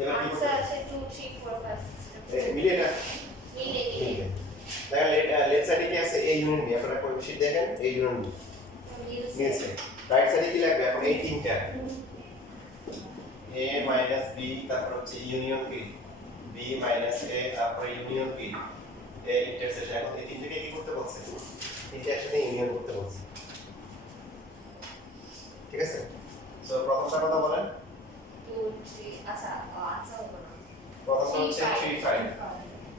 এবার কি আনসার আছে 2 3 4 5 মিলে না মিলে মিলে তাহলে লেফট সাইডে কি আছে a ইউনিয়ন b আপনারা কোন শীট দেখেন a ইউনিয়ন b নিয়েছে রাইট সাইডে কি লাগবে এখন এই তিনটা a মাইনাস b তারপর হচ্ছে union b b minus a তারপর ইউনিয়ন b a ইন্টারসেকশন এখন এই তিনটাকে কি করতে বলছে তিনটা একসাথে ইউনিয়ন করতে বলছে ঠিক আছে সো প্রথমটা কথা বলেন 2 3 আচ্ছা আনসার হবে না প্রথমটা হচ্ছে 3 5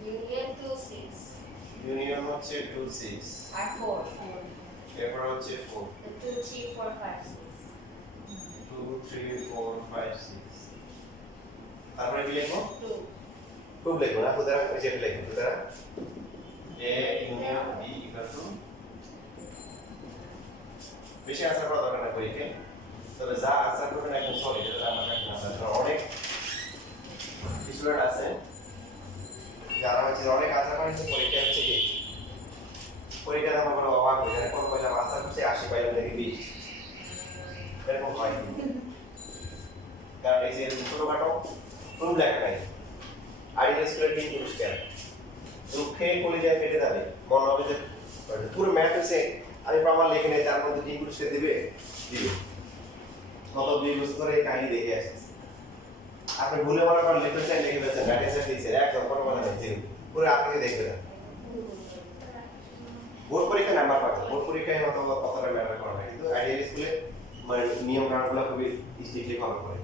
ইউনিয়ন 2 6 ইউনিয়ন হচ্ছে 2 6 আর 4 এরপর হচ্ছে 4 2 3 4 5 2 3 4 5 6 তারপরে কি লিখবো 6 খুব লিখবো না সুতরাং এই যে লিখবো সুতরাং a union b equal to বেশি আনসার করা দরকার না পরীক্ষায় তবে যা আনসার করবেন একদম সলিড এটা আমার কাছে আনসার করা অনেক স্টুডেন্ট আছে যারা হচ্ছে অনেক আনসার করে কিন্তু পরীক্ষা হচ্ছে কি পরীক্ষা আমার বড় অবাক হয়ে যায় কত পয়সা আনসার করছে 80 পাইলাম নাকি 20 এরকম হয় কারণ এই যে ছোটখাটো কোনো লেখা নাই আইডিয়াল স্কুলের তিন পুরস্কার দুঃখে কলিজায় পেটে যাবে মনে হবে যে পুরো ম্যাথ হচ্ছে আমি প্রমাণ লিখে নেই তার মধ্যে তিন পুরস্কার দিবে গত 2 বছর ধরে এই কাহিনী দেখে আসছি আপনি ভুলে মনে করেন লিখতে চাই লিখে ফেলছেন ম্যাথ এসে দিয়েছে একদম কোনো কথা নেই জিরো পুরো আপনি দেখবে না বোর্ড পরীক্ষা নাম্বার পাবেন বোর্ড পরীক্ষায় হয়তো কতটা ম্যাটার করে না কিন্তু আইডিয়াল স্কুলে মানে নিয়ম কানুনগুলো খুবই স্ট্রিক্টলি ফলো করে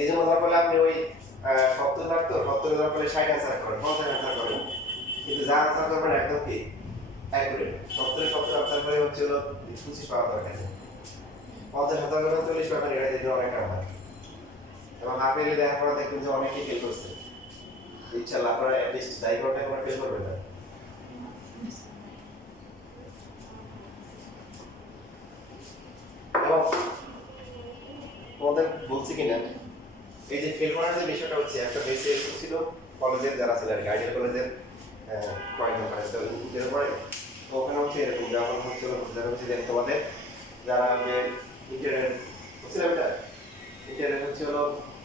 এই জন্য দরকার আপনি ওই 70 থাকতো 70 দরকার 60 অ্যান্সার করেন 50 অ্যান্সার করেন কিন্তু যা আনসার করবেন একদম কি অ্যাকুরেট 70 আনসার করে হচ্ছে হলো 25 পাওয়া দরকার 50,000 করে 40 পাবেন এটা দিলে অনেক টাকা এবং হাফ ইয়ারলি দেওয়ার পরে দেখবেন যে অনেকেই ফেল করছে ইনশাআল্লাহ আপনারা অ্যাটলিস্ট দায়ী করতে আপনারা ফেল করবেন না এবং তোমাদের বলছি কিনা এই যে ফেল করার যে বিষয়টা হচ্ছে একটা বেসে ছিল কলেজের যারা ছিল আর আইডিয়াল কলেজের কয়েক নম্বর তো এরপরে ওখানে হচ্ছে এরকম যখন হচ্ছিল যারা হচ্ছে যে তোমাদের যারা যে ইন্টারনেট বুঝছিলাম এটা ইন্টারনেট হচ্ছে হলো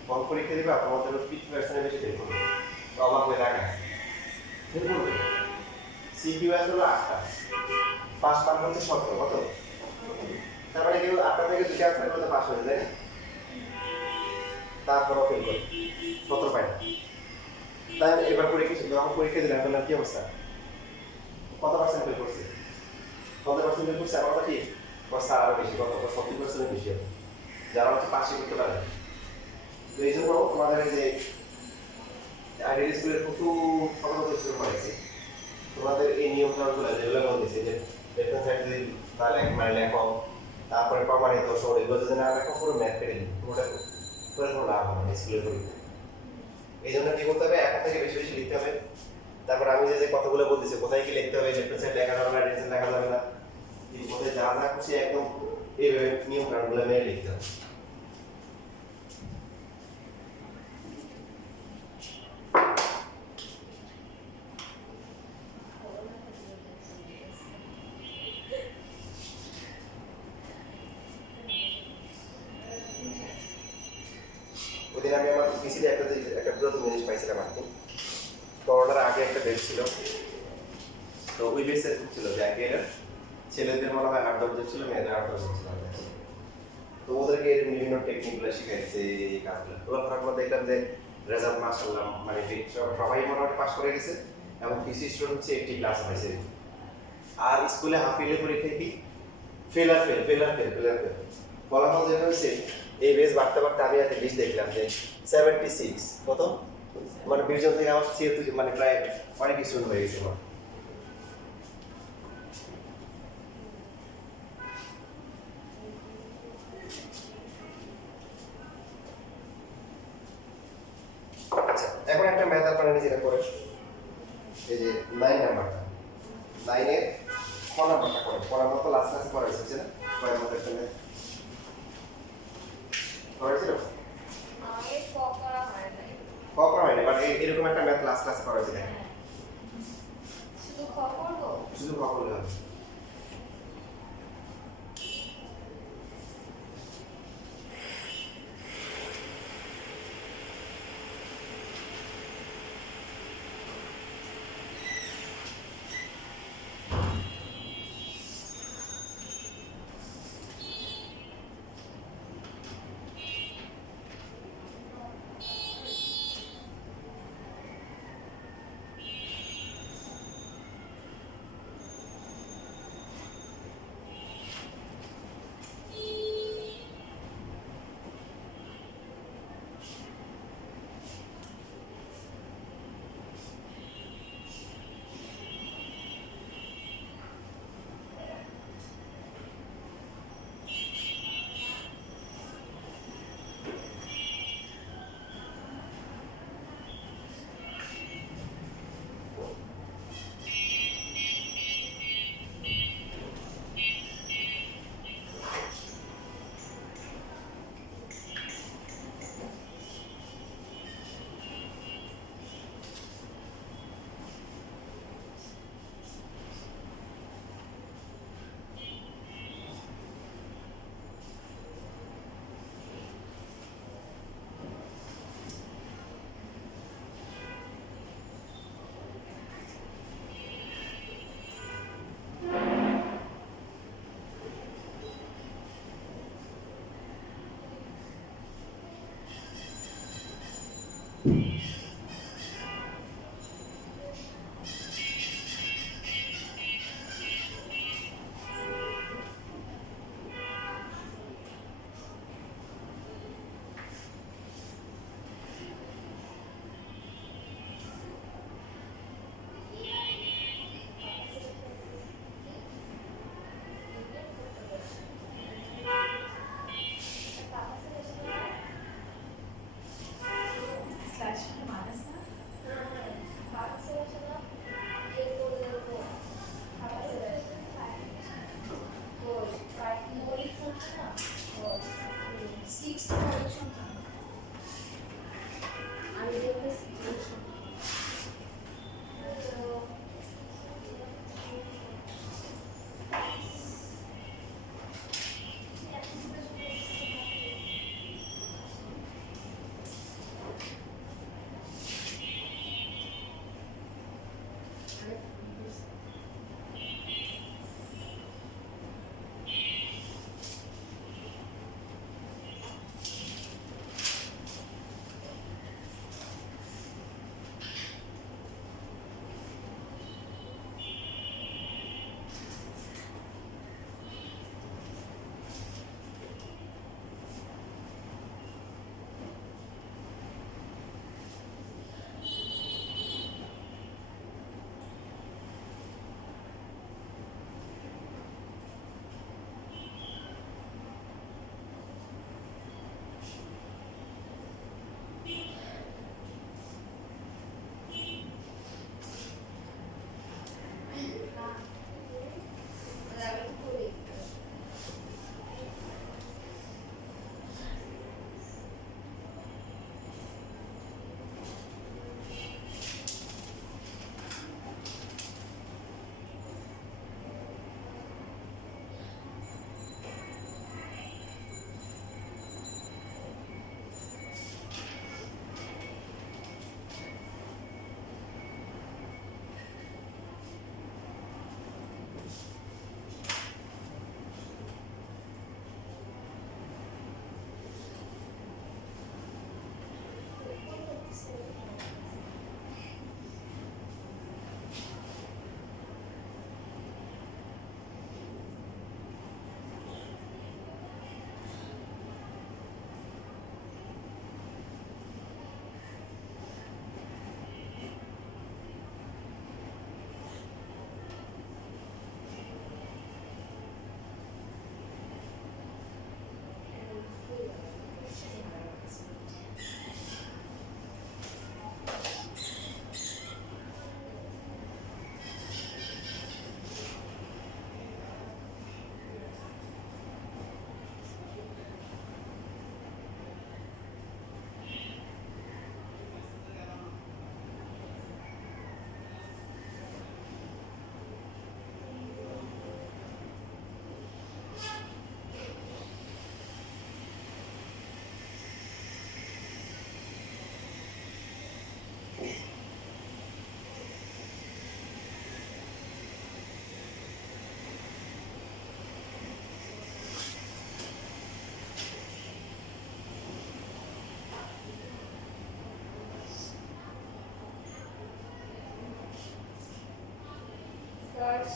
বল পরীক্ষা দিবা তোমাদের 50% বেশি ফেল করবে অবাক হয়ে রাখা ফেল করবে সিকিউ আসলে 8টা পাস পার হচ্ছে 17 কত তারপরে কেউ 8টা থেকে 2টা আনসার করলে পাস হয়ে যায় তারপরও ফেল করে 17 পায় না তাই এবার পরীক্ষা যখন পরীক্ষা দিলাম আপনার কি অবস্থা কত পার্সেন্ট ফেল করছে কত পার্সেন্ট ফেল করছে আমার কি স্যার আরো বেশি কত 70% বেশি হবে যারা হচ্ছে পাশে করতে পারে তো এই জন্য তোমাদের এই যে আইডিয়াল স্কুলের প্রচুর সতর্ক স্টুডেন্ট হয়েছে তোমাদের এই নিয়ম কানুনগুলো যেগুলো বলতেছে যে লেফট সাইড যদি তাহলে মানে লেখো তারপরে প্রমাণিত সর এগুলো যদি না লেখো পুরো ম্যাথ কেটে দিই পুরোটা করে কোনো লাভ হবে না স্কুলের পরীক্ষা এই জন্য কি করতে হবে এখন থেকে বেশি বেশি লিখতে হবে তারপর আমি যে কথাগুলো বলতেছি কোথায় কি লিখতে হবে লেফট সাইড লেখা যাবে না রাইট সাইড লেখা যাবে না কোথায় যা যা খুশি একদম এইভাবে নিয়ম কানুনগুলো মেনে লিখতে হবে ওইদিন আমি আমার পিসিতে একটা বিরত জিনিস পাইছিলাম আর কি করোনার আগে একটা বেচ ছিল তো ওই বেচে ছিল যে আগে ছেলেদের মনে হয় 8-10 ছিল মেয়েদের 8-10 ছিল তো ওদেরকে বিভিন্ন টেকনিকগুলো শিখাইছে এই কাজগুলো ওগুলো করার পর দেখলাম যে রেজাল্ট মাশাআল্লাহ মানে সবাই মোটামুটি পাস করে গেছে এবং পিসি স্টুডেন্ট হচ্ছে 80 ক্লাস হয়েছে আর স্কুলে হাফ ইয়ারলি পরীক্ষায় কি ফেল ফলাফল যেটা হচ্ছে এই বেস বাড়তে বাড়তে আমি একটা লিস্ট দেখলাম যে 76 কত মানে 20 জন থেকে আমার 76 মানে প্রায় অনেক স্টুডেন্ট হয়ে গেছে আমার আচ্ছা এখন একটা ম্যাথ আপনারা নিজেরা করে এই যে 9 নাম্বারটা 9 এর ক নাম্বারটা করে ক নাম্বার তো লাস্ট ক্লাসে করা হয়েছে না কয় নাম্বার একটা ম্যাথ করেছিল আগে করা হয় না করা হয়নি বাট এরকম একটা ম্যাথ লাস্ট ক্লাসে করা হয়েছে দেখেন শুধু খ করবো শুধু ক করলে হবে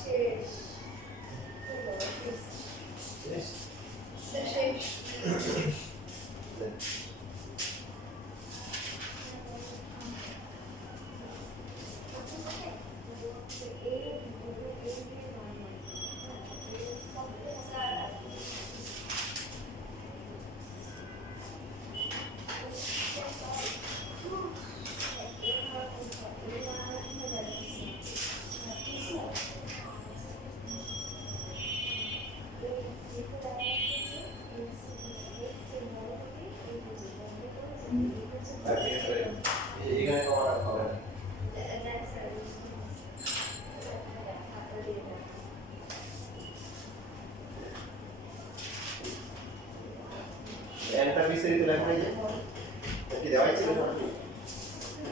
শেষ হলো শেষ শেষ আর ঠিক আছে এখানে কমাটা হবে না এন্টার বিস্তারিত লেখা নেই যে কি দেওয়াই ছিল না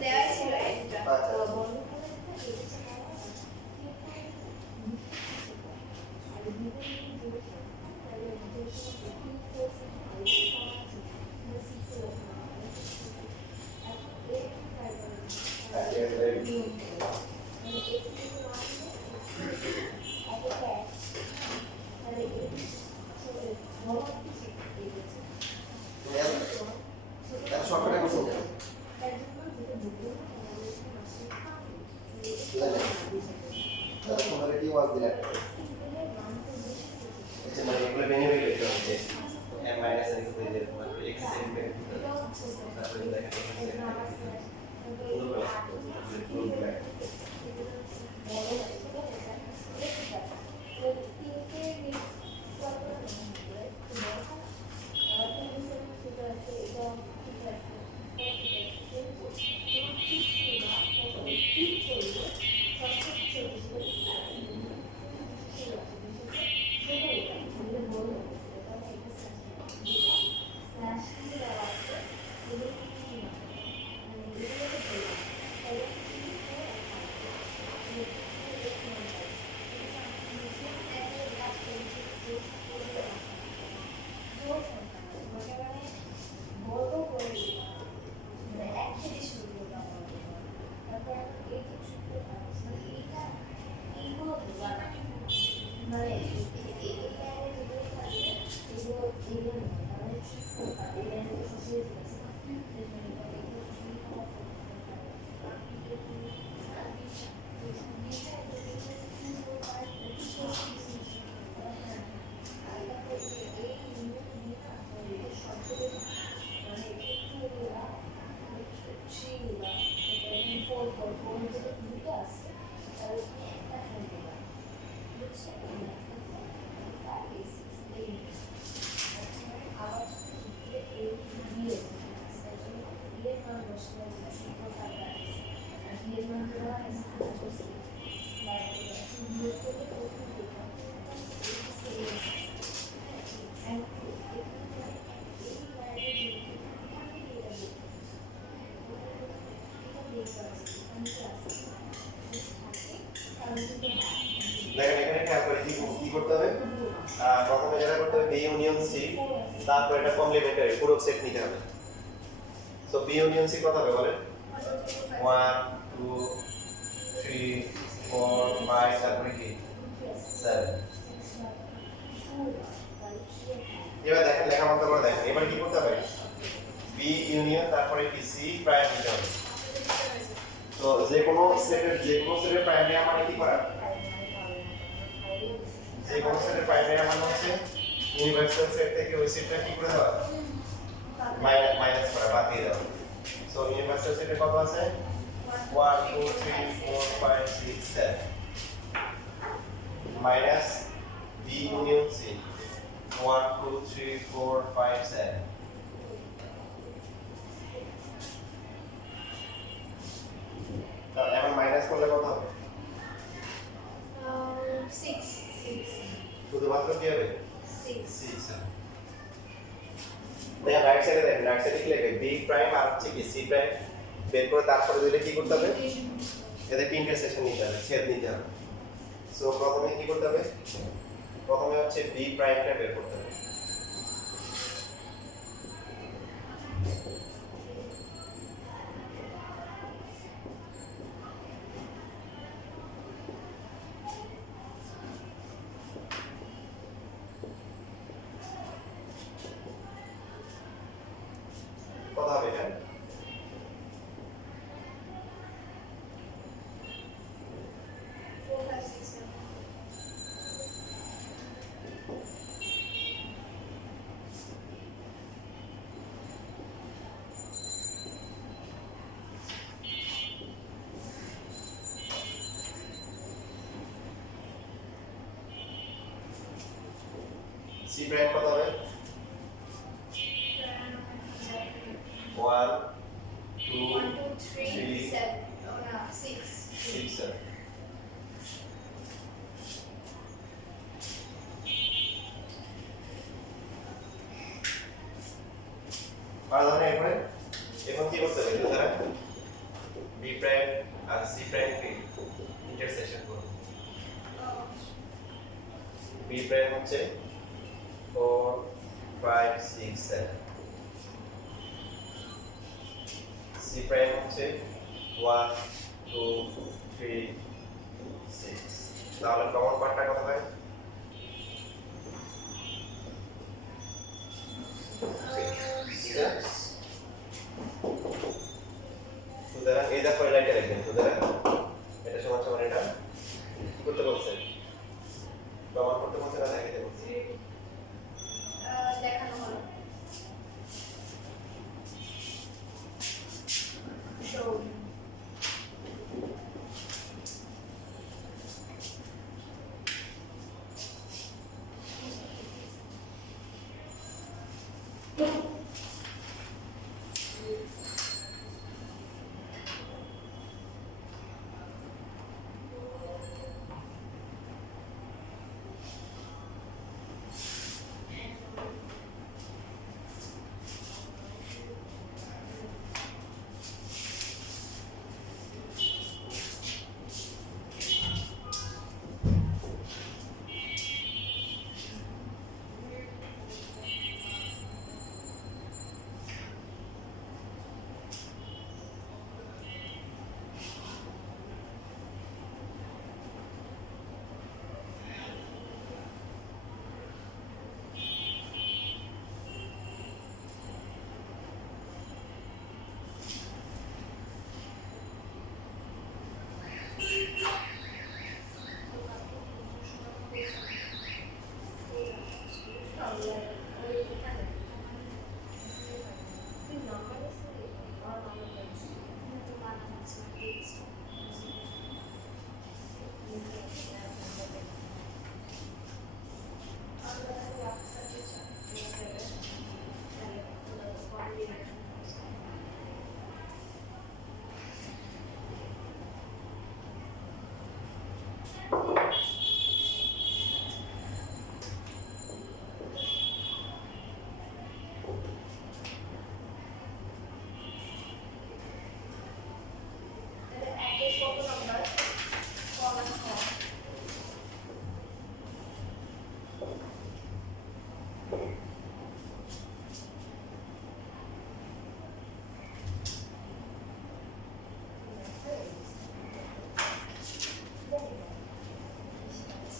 দেওয়া ছিল একটা আচ্ছা শর্টকাটে কোশ্চেন জানো তাহলে তোমাদের কি ওয়াজ দিলেন আচ্ছা মানে এগুলো ভেঙে ভেঙে লিখতে হবে যে m মাইনাস n করে যে তোমার x সেন্টিমিটার তারপরে দেখা দেখেন এখানে খেয়াল করে কি করতে হবে প্রথমে যেটা করতে হবে বি ইউনিয়ন সি তারপর এটা কমপ্লিমেন্টারি পুরো সেট নিতে হবে সো বি ইউনিয়ন সি কত হবে বলেন 1 2 3 4 5 তারপরে কি 7 এবার দেখেন লেখা মতো করে দেখেন এবার কি করতে হবে বি ইউনিয়ন তারপরে কি সি প্রাইম নিতে হবে তো যে কোনো সেটের প্রাইমারি মানে কি করা যে কোনো সেটের প্রাইমারি মানে হচ্ছে ইউনিভার্সাল সেট থেকে ওই সেটটা কি করে দেওয়া মাইনাস করা বাদ দিয়ে দেওয়া সো ইউনিভার্সাল সেটে কত আছে 1 2 3 4 5 6 7 মাইনাস বি ইউনিয়ন সি 1 2 3 4 5 7 তাহলে এখন মাইনাস করলে কত হবে 6 শুধুমাত্র কি হবে 6 6 দেখেন রাইট সাইডে দেখেন রাইট সাইডে কি লিখবে বি প্রাইম আর হচ্ছে কি সি প্রাইম বের করে তারপরে দিলে কি করতে হবে এদের ইন্টারসেকশন নিতে হবে ছেদ নিতে হবে সো প্রথমে কি করতে হবে প্রথমে হচ্ছে বি প্রাইমটা বের করতে হবে এটা? Four, five, six, seven. C prime কত হবে? 1 2 One, two, three, three, seven. Oh no, six. 6 7 আর ধরেন এরপরে এখন কি করতে হবে ধরেন বি প্রাইম আর সি প্রাইম কে ইন্টারসেকশন করব Oh, বি প্রাইম হচ্ছে 4 5 6 7 সি প্রাইম হচ্ছে 1 2 3 6 তাহলে কমন পার্টটা কত হয়? সুতরাং এই দেখো এটা লিখবেন সুতরাং এটা সমান সমান এটা কি করতে বলছে প্রমাণ করতে বলছে না দেখাতে বলছে দেখানো হলো। Show.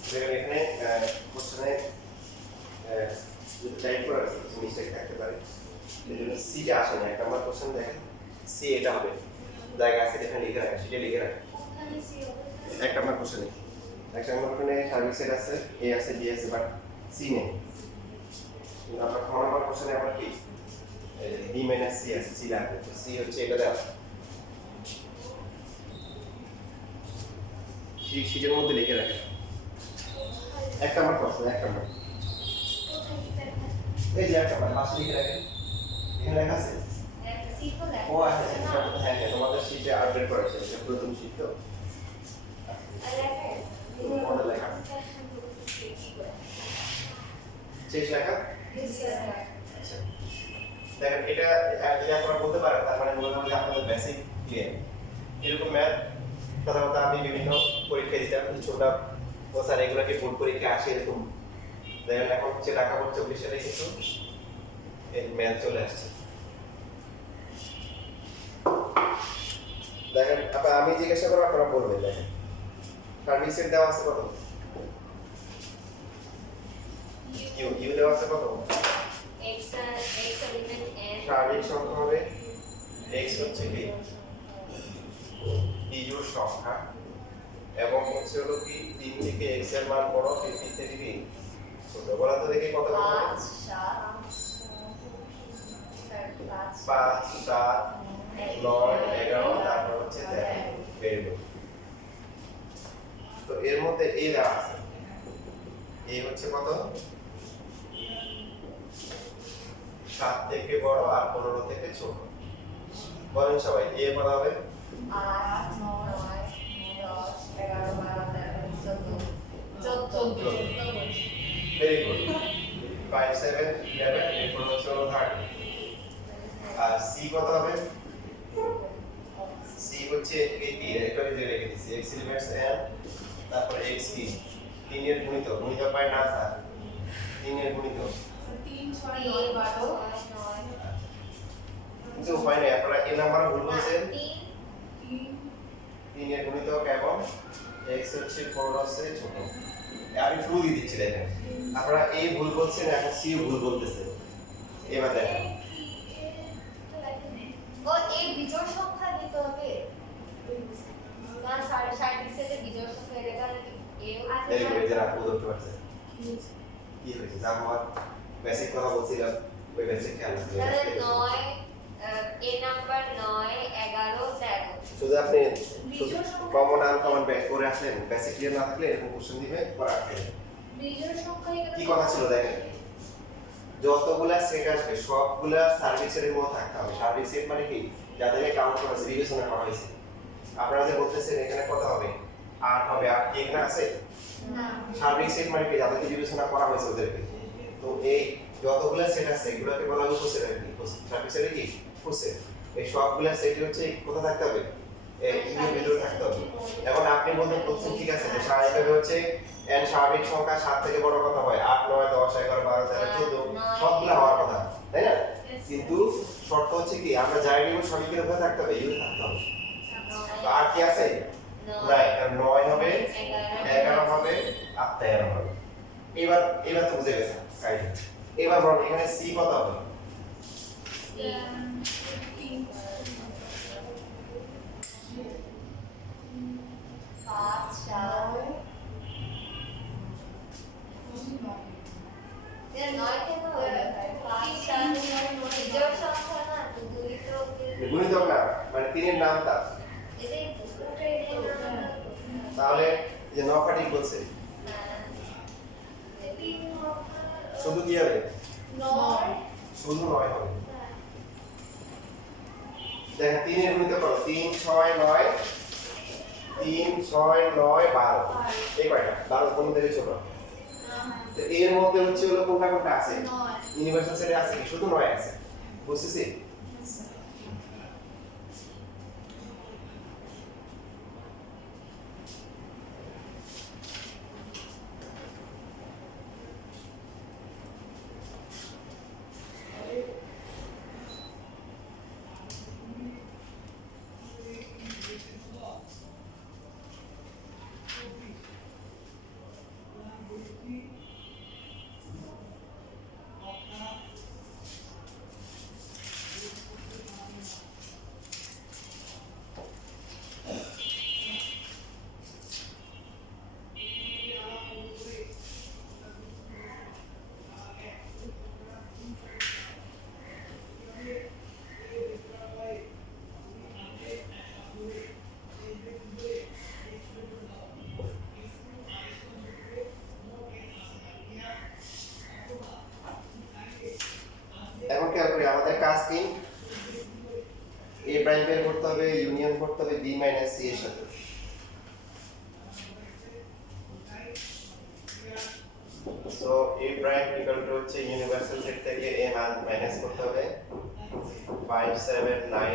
যেখানে এখানে কোশ্চেনে যদি টাইপ করা আছে মিস্টেক থাকতে পারে এই জন্য সিটা আসে না এক নম্বর কোশ্চেন দেখেন সি এটা হবে জায়গা আছে এখানে লিখে রাখা সেটা লিখে রাখা এক নম্বর কোশ্চেনে এক নম্বর কোশ্চেনে সার্ভিসের আছে এ আছে বি আছে বাট সি নেই আপনার খ নম্বর কোশ্চেনে আবার কি বি মাইনাস সি আছে সি লাগবে তো সি হচ্ছে এটা দেওয়া সিটের মধ্যে লিখে রাখা এক নম্বর প্রশ্ন এক নম্বর এই যে একটা পাশে লিখে রাখেন এখানে লেখা আছে ও আছে হ্যাঁ হ্যাঁ তোমাদের শীটে আপডেট করেছে এটা প্রথম শীট তো মনে লেখা শেষ লেখা আচ্ছা দেখেন এটা যদি আপনারা বলতে পারেন তার মানে মনে হয় আপনাদের বেসিক ক্লিয়ার এরকম ম্যাথ সাধারণত আমি বিভিন্ন পরীক্ষা দিতাম ছোটটা ও স্যার এগুলোকে বোর্ড পরীক্ষা আসে এরকম দেখেন এখন হচ্ছে ঢাকা বোর্ড 24 সালে কিন্তু এই ম্যাথ চলে আসছে দেখেন আমি জিজ্ঞাসা করব আপনারা বলবেন দেখেন সার্ভিসের দেওয়া আছে কত ইউ দেওয়া আছে কত x element n স্বাভাবিক সংখ্যা হবে হচ্ছে কি বিজোড় সংখ্যা এবং হচ্ছে হলো কি 3 থেকে x এর মান বড় 15 থেকে কি ছোট। বলা তো দেখি কত হবে? 5 7 9 11 তারপর হচ্ছে 13 ভেরি গুড। তো এর মধ্যে a দেওয়া আছে, a হচ্ছে কত 7 থেকে বড় আর 15 থেকে ছোট। বলেন সবাই a কত হবে? 8 9 10 11 12 13 14 ভেরি গুড। 5 7 11 এরপর হচ্ছে 30। আর c কত হবে? c হচ্ছে 80 এটা যে রেখে দিছি x এলিমেন্টস n তারপর x কি 3 এর গুণিত গুণিত পায় না স্যার 3 এর গুণিত 3 6 9 12 কিন্তু উপায় নেই আপনারা এই নাম্বার ভুল বলছেন 3 3 এর গুণিত এবং x হচ্ছে 4 হচ্ছে ছোট। আমি ট্রু দিয়ে দিচ্ছি দেখেন আপনারা a ভুল বলছেন এখন c ভুল বলতেছেন। এবার দেখেন ও এই বিজোড় সংখ্যা দিতে হবে না 6.5 পিক্সেলের বিজোড় সংখ্যা এর কারণে এও এই যে আপু ধরতে পারছেন কি হয়েছে যা আমার বেসিক কথা বলছিলাম ওই বেসিক খেয়াল তাহলে 9 এ নাম্বার 9 11 13 শুধু আপনি বিজোড় সংখ্যা কমন আর কমন ব্যাক করে আসলেন বেসিক ক্লিয়ার না থাকলে এরকম কোশ্চেন দিবে পরে আটকে যাবে। বিজোড় সংখ্যা এখানে কি কথা ছিল দেখেন যতগুলা সেট আসবে সবগুলা সার্ভিস সেটের মধ্যে থাকতে হবে। সার্ভিস সেট মানে কি যাদেরকে কাউন্ট করা হয়েছে বিবেচনা করা হয়েছে। আপনারা যে বলতেছেন এখানে কত হবে 8 হবে 8 কি এখানে আছে না সার্ভিস সেট মানে কি যাদেরকে বিবেচনা করা হয়েছে ওদেরকে। তো এই যতগুলা সেট আছে এগুলোকে বলা হয় উপসেট আর কি সার্ভিস সেট কি উপসেট। এই সবগুলা সেট হচ্ছে কোথা থাকতে হবে এই ইন্ডিভিজুয়াল ভিতরে থাকতে হবে। এখন আপনি বলছেন ঠিক আছে যে স্বাভাবিকভাবে হচ্ছে n স্বাভাবিক সংখ্যা 7 থেকে বড় কত হয় 8 9 10 11 12 13 14 সবগুলা হওয়ার কথা তাই না। কিন্তু শর্ত হচ্ছে কি আমরা যাই নিব সবগুলোর উপরে থাকতে হবে ইউজ থাকতে হবে। তো আর কি আছে নাই 9 হবে 11 হবে আর 13 হবে। এবার তো বুঝে গেছেন কাইন্ড। এবার বল এখানে c কত হবে? গুণিতক না মানে 3 এর নামটা তাহলে যে 9 ঠিক বলছে শুধু কি হবে শুধু 9 হবে। দেখেন 3 এর গুণিতক করো 3 6 9 3 6 9 12 এই কয়টা 12 কোন থেকে ছোট তো এর মধ্যে হচ্ছে হলো কোনটা কোনটা আছে ইউনিভার্সাল সেটে আছে কি শুধু 9 আছে বুঝতেছি। এখন খেয়াল করি আমাদের কাজ কি a প্রাইম বের করতে হবে ইউনিয়ন করতে হবে b মাইনাস c এর সাথে। So a prime equal to হচ্ছে ইউনিভার্সাল সেট থেকে a মান মাইনাস করতে হবে 5 7 9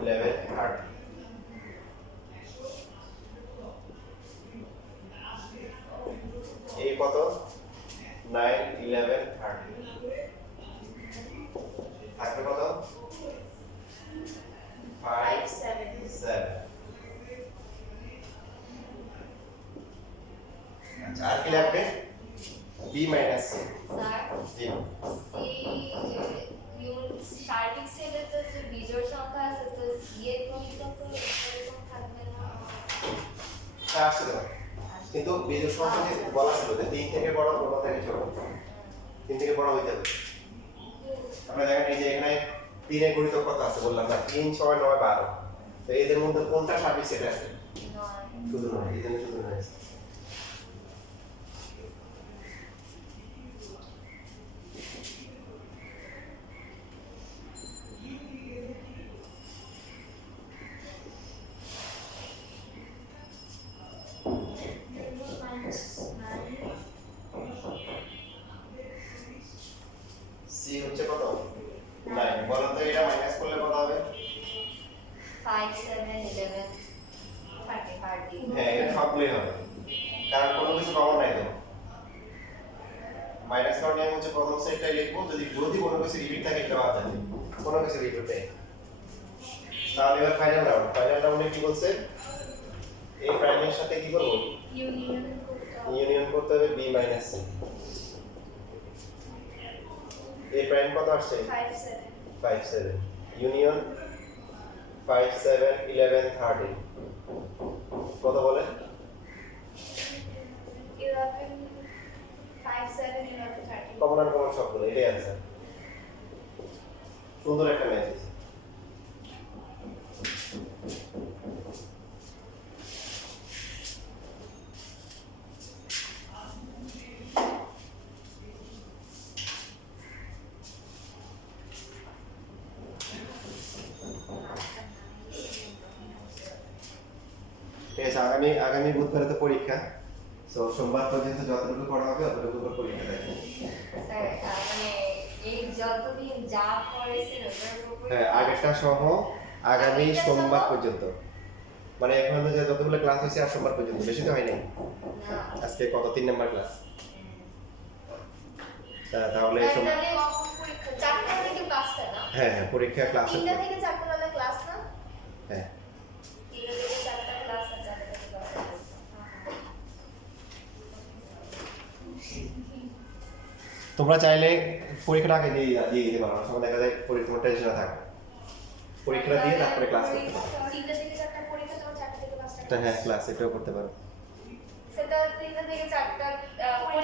11 30 a কত 9 11 30 থাকবে কত 5 7 আচ্ছা আর কি লাগবে b মাইনাস c জি সার্বিক সেলের তো যে বিজোড় সংখ্যা আছে তো c আসছে তোমার, কিন্তু বিজোড় সংখ্যা যে বলা ছিল যে 3 থেকে বড় 15 থেকে ছোট, 3 থেকে বড় হইতে হবে। আমরা দেখেন এই যে এখানে 3 এর গুণিতক কত আছে বললাম না, 3 6 9 12। তো এদের মধ্যে কোনটা সার্ভিস সেট আছে? শুধু নয়, এই জন্য শুধু নয়। সি হচ্ছে কত? 9। বলেন তো এটা মাইনাস করলে কত হবে? 5 7 11 30 হ্যাঁ, এটা সবগুলোই হবে, কারণ কোনো কিছু কমন নাই তো। মাইনাস করার নিয়ম হচ্ছে প্রথম সেটটাই লিখবো, যদি কোনো কিছু রিপিট থাকে এটা বাদ যাবে, কোনো কিছু রিপিট নেই। তাহলে এবার ফাইনাল রাউন্ডে কি বলছে? এই প্রাইমের সাথে কি করব? ইউনিয়ন করতে হবে b মাইনাস c। এই প্রাইম কত আসছে? 5 7 ইউনিয়ন 5 7 11 13 কত বলে? 5 7 11 30 কমন আর কমন সবগুলো, এটাই आंसर। সুন্দর একটা ম্যাচ। ঠিক আছে, আগামী বুধবারে তো পরীক্ষা, তো সোমবার পর্যন্ত যতটুকু পড়া হবে ততটুকু করে পরীক্ষা দেয়। স্যার মানে এই যতদিন যা পড়েছেন ওটার উপর হ্যাঁ, আগেরটা সহ আগামী সোমবার পর্যন্ত, মানে এখন যে যতগুলো ক্লাস হয়েছে আর সোমবার পর্যন্ত, বেশি তো হয় নাই। না আজকে কত 3 নাম্বার ক্লাস, তাহলে তাহলে পরীক্ষা 4টা থেকে 5টা না? হ্যাঁ হ্যাঁ, পরীক্ষা ক্লাস 3টা থেকে 4টা মানে ক্লাস না? হ্যাঁ। 3টা থেকে 4টা ক্লাস আর 4টা থেকে ক্লাস। তোমরা চাইলে পরীক্ষাটা আগে দিয়ে দিতে পারো, সময় দেখা যায় পরীক্ষার টেনশন না থাকে, পরীক্ষাটা দিয়ে তারপরে ক্লাস করতে পারো। 3টা থেকে 4টা পরীক্ষা, তোমার 4টা থেকে 5টা হ্যাঁ, ক্লাস এটাও করতে পারো। সেটা 3টা থেকে 4টা পরীক্ষা